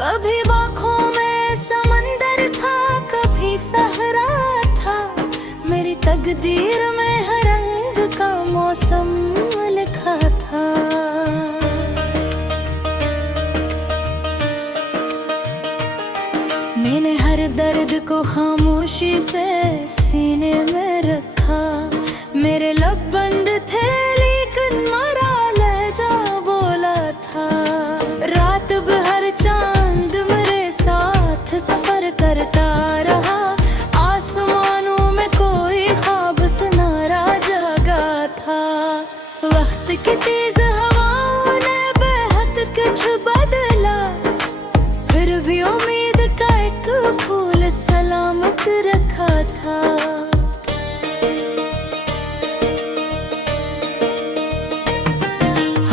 कभी आँखों में समंदर था, कभी सहरा था। मेरी तकदीर में हर रंग का मौसम लिखा था। मैंने हर दर्द को खामोशी से सीने में रखा। मेरे लब बंद थे लेकिन मरा लहजा बोला था। रात भर चांद मेरे साथ सफर करता रहा। आसमानों में कोई ख्वाब सुनहरा जगा था। वक्त की तेज हवाओं ने बेहद कुछ बदला, फिर भी उम्मीद का एक फूल सलामत रखा था।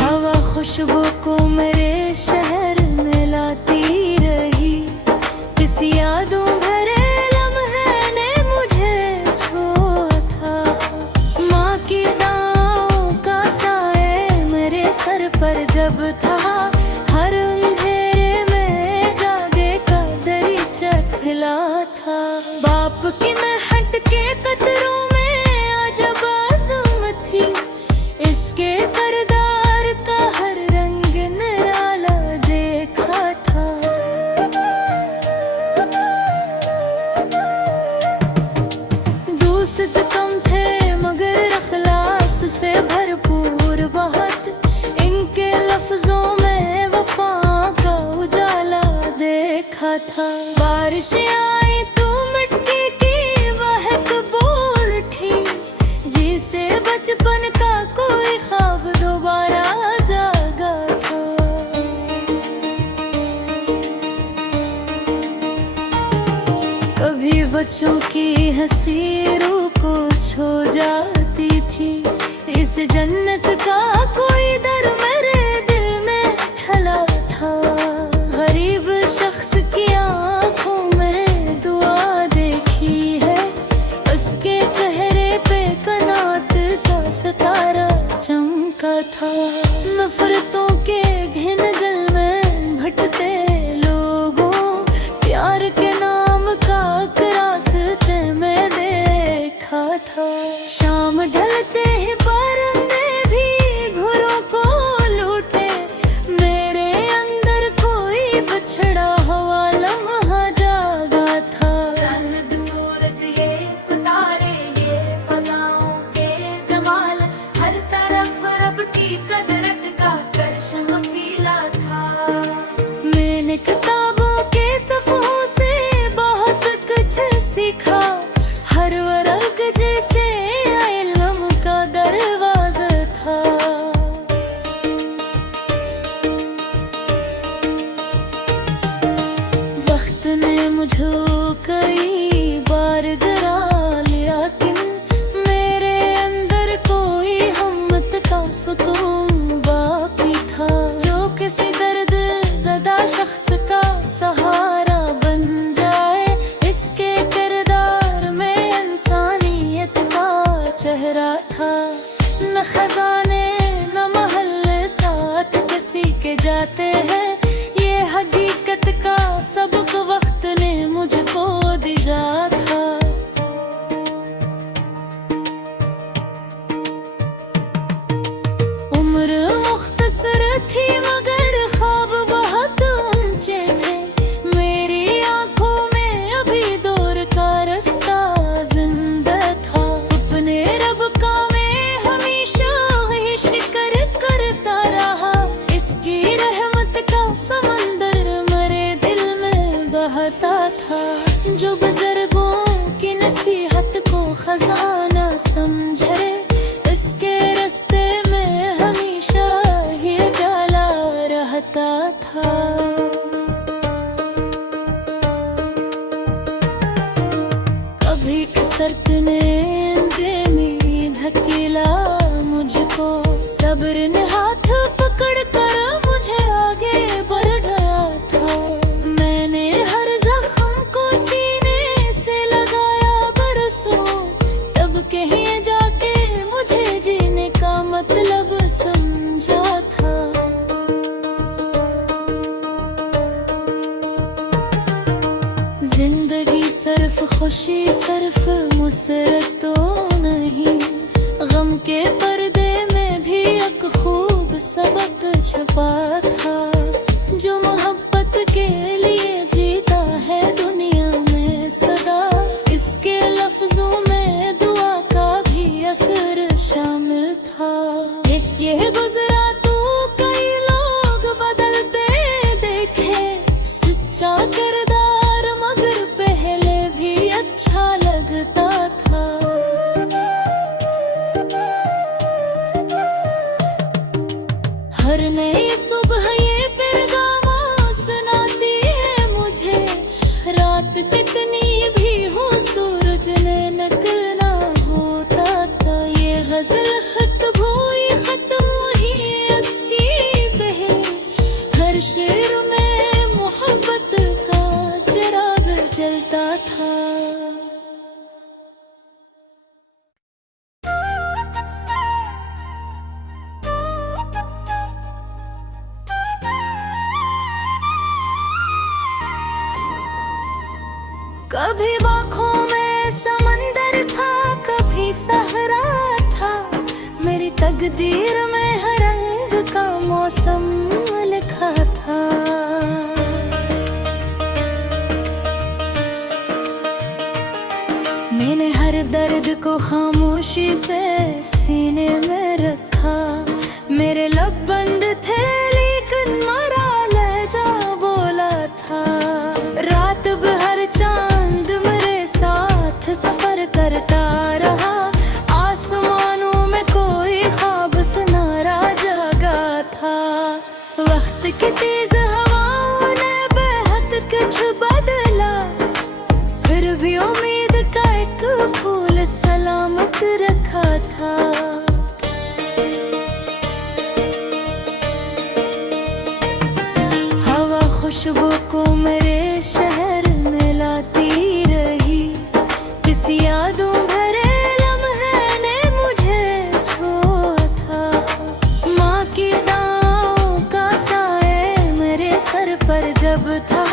हवा खुशबू को मेरे शहर में लाती रही। किसी यादों भरे लम्हे ने मुझे छोड़ा था। माँ की दाओं का साए मेरे सर पर जब था। हर अंधेरे में जागे का दरीचा खिला था। बाप की महक के कतरों में अजब आज़म थी। इसके किरदार का हर रंग निराला देखा था। दोस्त कम थे मगर अखलास से भरपूर बहुत। इनके लफ्जों में वफा का उजाला देखा था। बारिश आई तो मिट्टी की महक बोल उठी। जिसे बचपन का कोई ख्वाब दोबारा जागा था। कभी बच्चों की हंसी रूह को छू जाती थी। इस जन्नत का कोई दर मेरे दिल में खला था। गरीब शख्स की आंखों में दुआ देखी है। उसके चेहरे पे कनात का सितारा चमका था। नफरतों के घिन जल में भटते लोगों, प्यार के नाम का रास्ते में देखा था। शाम ढलते ही परिंदे भी घरों को लूटे। मेरे अंदर कोई बिछड़ा हुआ लम्हा जागा था। चांद सूरज ये सितारे ये फजाओं के जमाल, हर तरफ रब की कुदरत का करिश्मा खिला था। मैंने किताबों के सफ़ों से बहुत कुछ सीखा। हर वर्ग जैसे इल्म का दरवाज़ा था। वक्त ने मुझे कई बार गिरा लिया, लेकिन मेरे अंदर कोई हिम्मत का सुतून बाकी था। जो किसी दर्द ज़दा शख्स का सहारा बन जाए, इसके किरदार में इंसानियत का चेहरा था। न खजाने न महल साथ किसी के जाते हैं। ये हकीकत का सबक वक्त ने मुझको दिया था। उम्र मुख्तसर थी मगर ख्वाब बहुत ऊंचे थे। मेरी आंखों में अभी दौर का रास्ता जिंदा था। अपने रब का मैं हमेशा ही शुक्र करता रहा। इसकी रहमत का समंदर मेरे दिल में बहता था। जो बुजुर्गों की नसीहत को खजाना समझे, इसके रास्ते में हमेशा ही जाला रहता था। कभी कसरत ने में धकेला मुझको। सब्र ने हाथ पकड़ कर मुझे आगे बढ़ गया था। मैंने हर जख्म को सीने से लगाया बरसों, तब कहीं जाके मुझे जीने का मतलब समझा था। खामोशी सिर्फ मुसरत तो नहीं, गम के पर्दे में भी एक खूब सबक छुपा था। जो मोहब्बत के लिए जीता है दुनिया में सदा, इसके लफ्जों में दुआ का भी असर शामिल था। ये गुजरा तो कई लोग बदलते देखे, सच्चा किरदार मगर पहले भी अच्छा लगता था। हर नई सुबह ये पैगाम सुनाती है मुझे, रात कितनी भी हो सूरज ने निकलना होता था। ये गजल खत हुई खत्म हुई इसकी बहन, हर शेर में मोहब्बत का चिराग जलता था। कभी आँखों में समंदर था, कभी सहरा था, मेरी तकदीर में हर रंग का मौसम लिखा था। मैंने हर दर्द को खामोशी से सीने में रखा, मेरे लब बंद थे लेकिन मरा लहजा बोला था। रात भर चांद मेरे साथ सफर करता रहा, आसमानों में कोई ख्वाब सुनारा जागा था। वक्त की तेज हवाओं ने बेहद कुछ बदला, फिर भी उम्मीद का एक फूल सलामत रखा था। हवा खुशबू को मेरे शहर में लाती रही, किसी यादों भरे लम्हे ने मुझे छोड़ा था। माँ की नाव का साए मेरे सर पर जब था,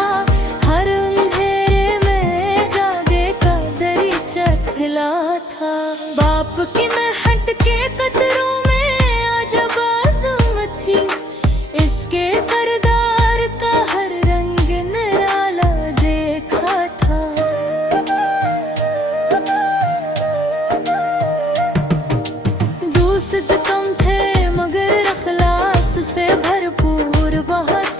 हर अंधेरे में जागे का दरीचा खिला था। बाप की महक के कतरों में अजब आज़म थी, इसके किरदार का हर रंग निराला देखा था। दोस्त कम थे मगर अखलास से भरपूर बहुत,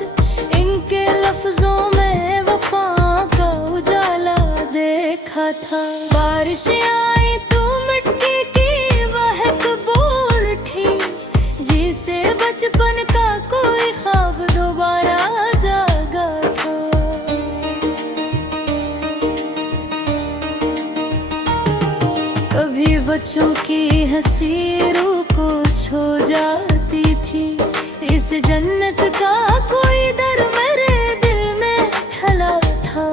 इनके लफ्जों में वफा का उजाला देखा था। बारिश आई तो मिट्टी की महक बोल उठी, जिसे बचपन का कोई ख्वाब दोबारा जागा था। कभी बच्चों की हंसी रूह को छू जाती थी, इस जन्नत का कोई दर मेरे दिल में खला था।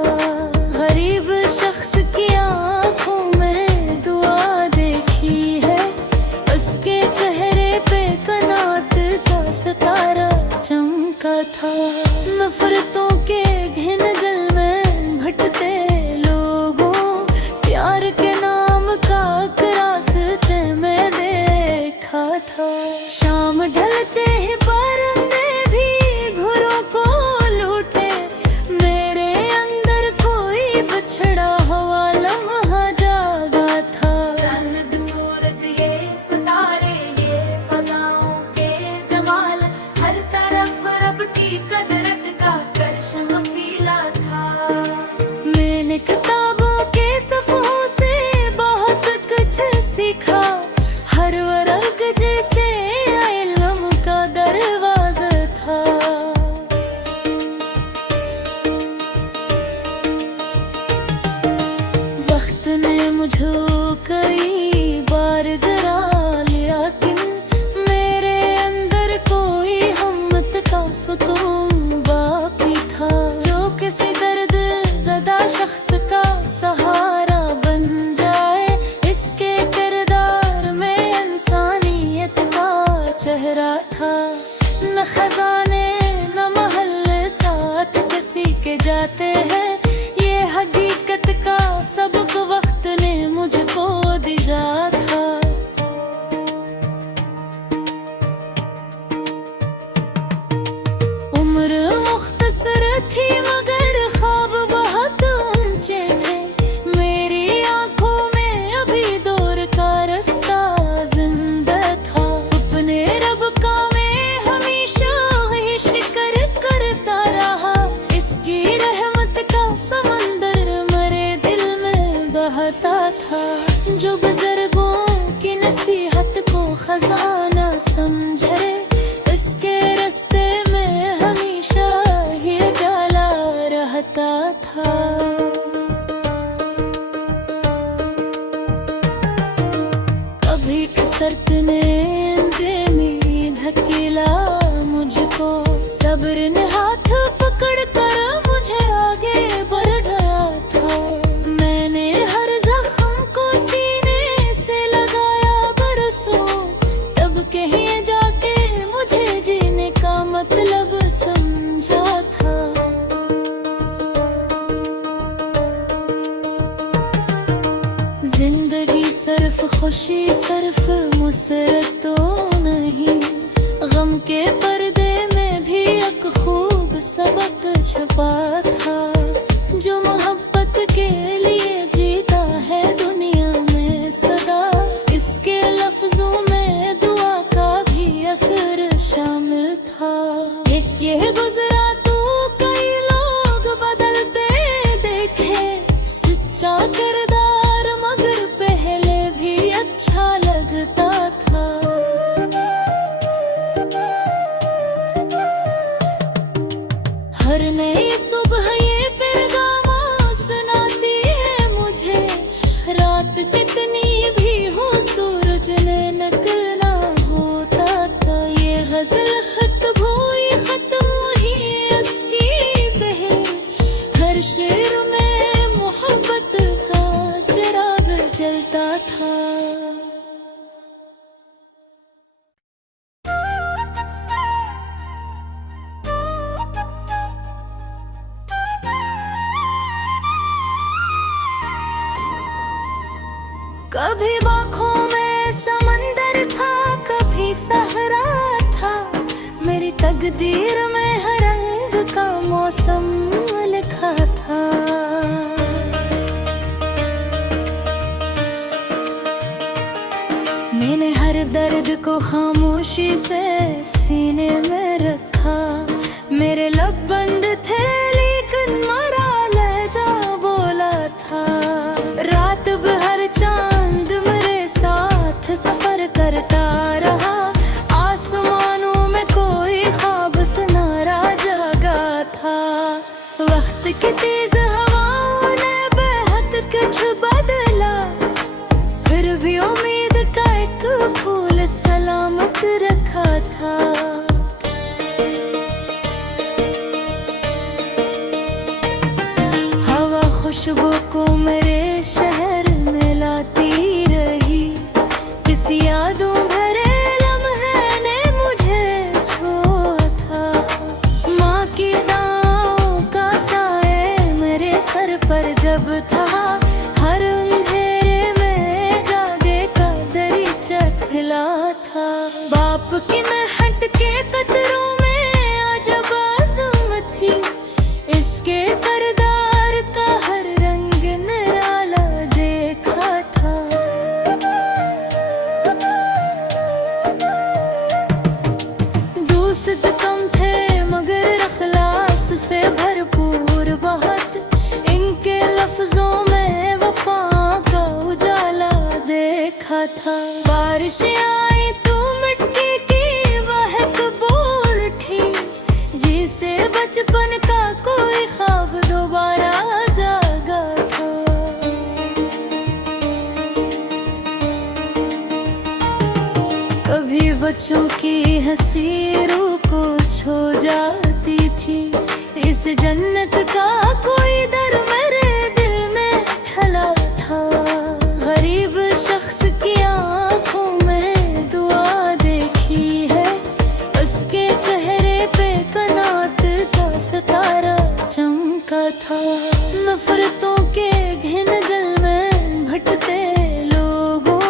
गरीब शख्स की आंखों में दुआ देखी है, उसके चेहरे पे कनात का सितारा चमका था। नफरतों के घिन जल में भटते लोगों, प्यार के नाम का रास्ते में देखा था। शाम ढलते ही परिंदे भी घरों को लूटे, मेरे अंदर कोई बिछड़ा हुआ लम्हा जागा था। चांद सूरज ये सितारे ये फजाओं के जमाल, हर तरफ रब की कुदरत का करिश्मा खिला था। मैंने किताबों के सफ़ों से बहुत कुछ सीखा, हर वर्ग जैसे इल्म का दरवाजा था। वक्त ने मुझे कई बार गिरा लिया, लेकिन मेरे अंदर कोई हिम्मत का सुकून बाकी था। जो किसी दर्द ज़दा शख्स का सहारा बन जाए, इसके किरदार में इंसानियत का चेहरा था। न खजाने न महल साथ किसी के जाते हैं, ये हकीकत का सबको बहता था, जो बुजुर्गों की नसीहत को खजाना समझे, इसके रास्ते में हमेशा ही उजाला रहता था। कभी कसरत ने धकेला मुझको, सब्र ने हाथ पकड़ कर मुझे आगे बढ़ाया था। मैंने हर जख्म को सीने से लगाया बरसों, तब कहीं जाके मुझे जीने का मतलब समझा था। जिंदगी सिर्फ खुशी सिर्फ मुसरत तो नहीं, गम के पर्दे में भी एक खूब सबक छपा था। जो मोहब्बत के लिए जीता है दुनिया में सदा, इसके लफ्जों में दुआ का भी असर शामिल था। ये गुजरा तो कई लोग बदलते देखे, सच्चा किरदार मगर पहले भी अच्छा लगता था। हर नई सुबह ये पैगाम सुनाती है मुझे, रात कितनी भी हो सूरज ने निकलना होता था। ये गजल खत हुई खत्म हुई इसकी बहर, हर शेर में मोहब्बत का चिराग जलता था। कभी बाखों में समंदर था, कभी सहरा था, मेरी तकदीर में हर रंग का मौसम लिखा था। मैंने हर दर्द को खामोशी से सीने में रखा, मेरे लब बंद थे लेकिन मरा लहजा बोला था। रात भर चांद मेरे साथ सफर करता रहा, आसमानों में कोई ख्वाब सुनारा जागा था। वक्त की तेज हवाओं ने बेहद कुछ बदला, फिर भी उम्मीद का एक फूल सलामत रखा था। हवा खुशबू को मेरे शहर में लाती रही, किसी यादों भरे लम्हे ने मुझे छोड़ा था। माँ की दाओं का साए मेरे सर पर जब था, हर अंधेरे में जागे का दरीचा खिला था। बाप की मेहनत के कतरों में अजब आज़म थी, इसके किरदार का हर रंग निराला देखा था। दोस्त कम थे मगर अखलास से भरपूर बहुत, इनके लफ्जों में वफा का उजाला देखा था। बारिश आई तो मिट्टी की महक बोल उठी, जिसे बचपन का कोई ख्वाब दोबारा जागा था। कभी बच्चों की हंसी रूह को छू जाती थी, इस जन्नत का कोई दर मेरे दिल में खला था। गरीब शख्स की आंखों में दुआ देखी है, उसके चेहरे पे कनात का सितारा चमका था। नफरतों के घिन जल में भटते लोगों,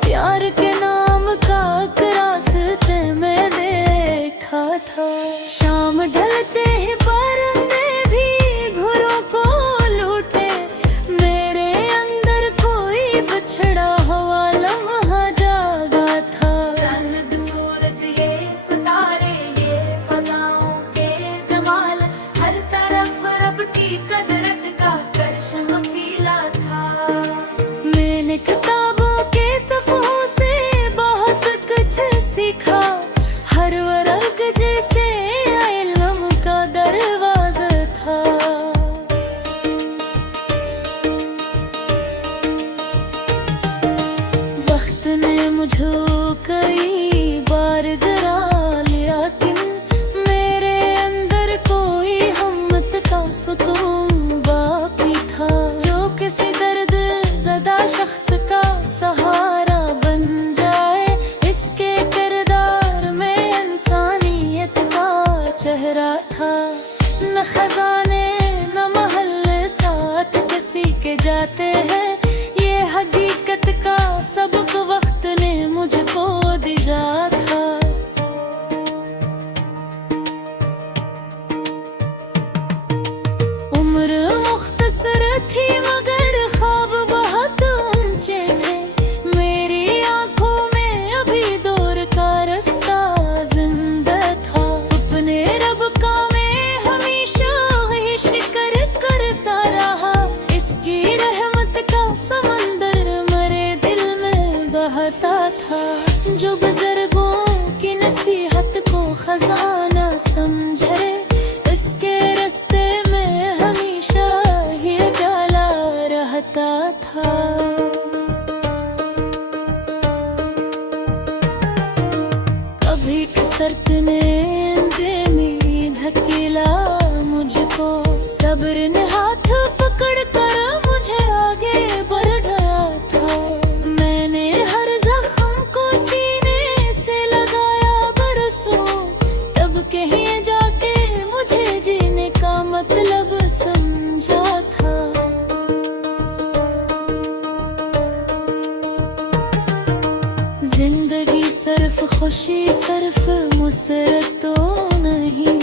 प्यार के नाम का रास्ते में देखा था। शाम ढलते ही परिंदे भी घरों को मुझे कई बार गिरा, लेकिन मेरे अंदर कोई हिम्मत का सुकून बाकी था, जो किसी दर्द ज़दा शख्स का सहारा बन जाए। इसके किरदार में इंसानियत का चेहरा था, न खजाने न महल साथ किसी के जाते हैं, ये हकीकत का सबक वक्त ने मुझको दिया था। उम्र मुख्तसर थी मगर ख्वाब बहुत ऊंचे थे, मेरी आंखों में अभी दूर का रास्ता जिंदा था। अपने रब का मैं हमेशा ही शुक्र करता रहा, इसकी रहमत का समंदर मेरे दिल में बहता था, जो बुजुर्गों की नसीहत को खजाना समझे। इसके रास्ते में हमेशा ही उजाला रहता था। कभी कसरत ने धकेला मुझको, सब्र ने हाथ पकड़ कर मुझे आगे बढ़ गया था। मैंने हर जख्म को सीने से लगाया बरसों, तब कहीं जाके मुझे जीने का मतलब समझा था। जिंदगी सिर्फ खुशी सिर्फ मुसरत तो नहीं,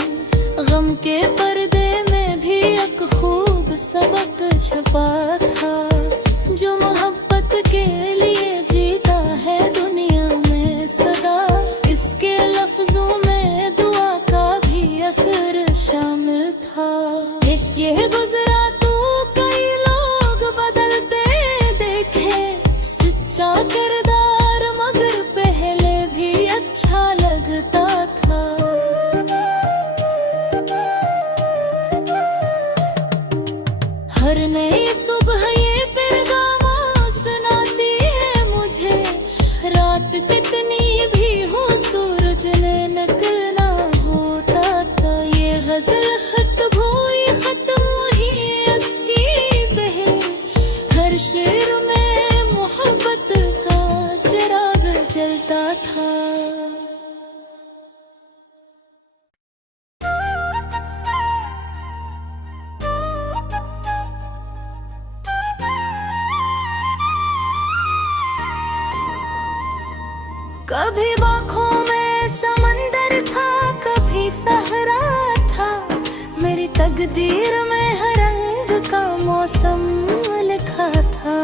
गम के पर्दे में भी एक खूब सबक छुपा था, जो मोहब्बत के लिए जीता है दुनिया में सदा। इसके लफ्जों में दुआ का भी असर शामिल था। ये गुजरा तो कई लोग बदलते देखे, सच्चा किरदार मगर पहले भी अच्छा लगता था। हर नई सुबह ये पैगाम सुनाती है मुझे, रात कितनी भी हो सूरज ने निकलना होता था। ये गजल खत्म हुई खत्म हुई इसकी बहन, हर शेर में मोहब्बत का चिराग जलता था। कभी आँखों में समंदर था, कभी सहरा था, मेरी तकदीर में हर रंग का मौसम लिखा था।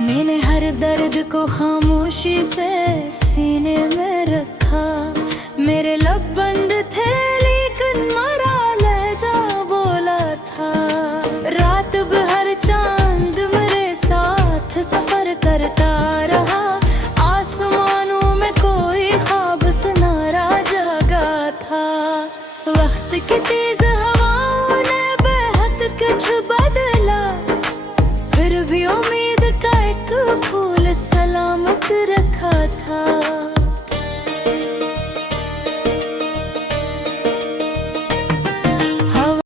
मैंने हर दर्द को खामोशी से सीने में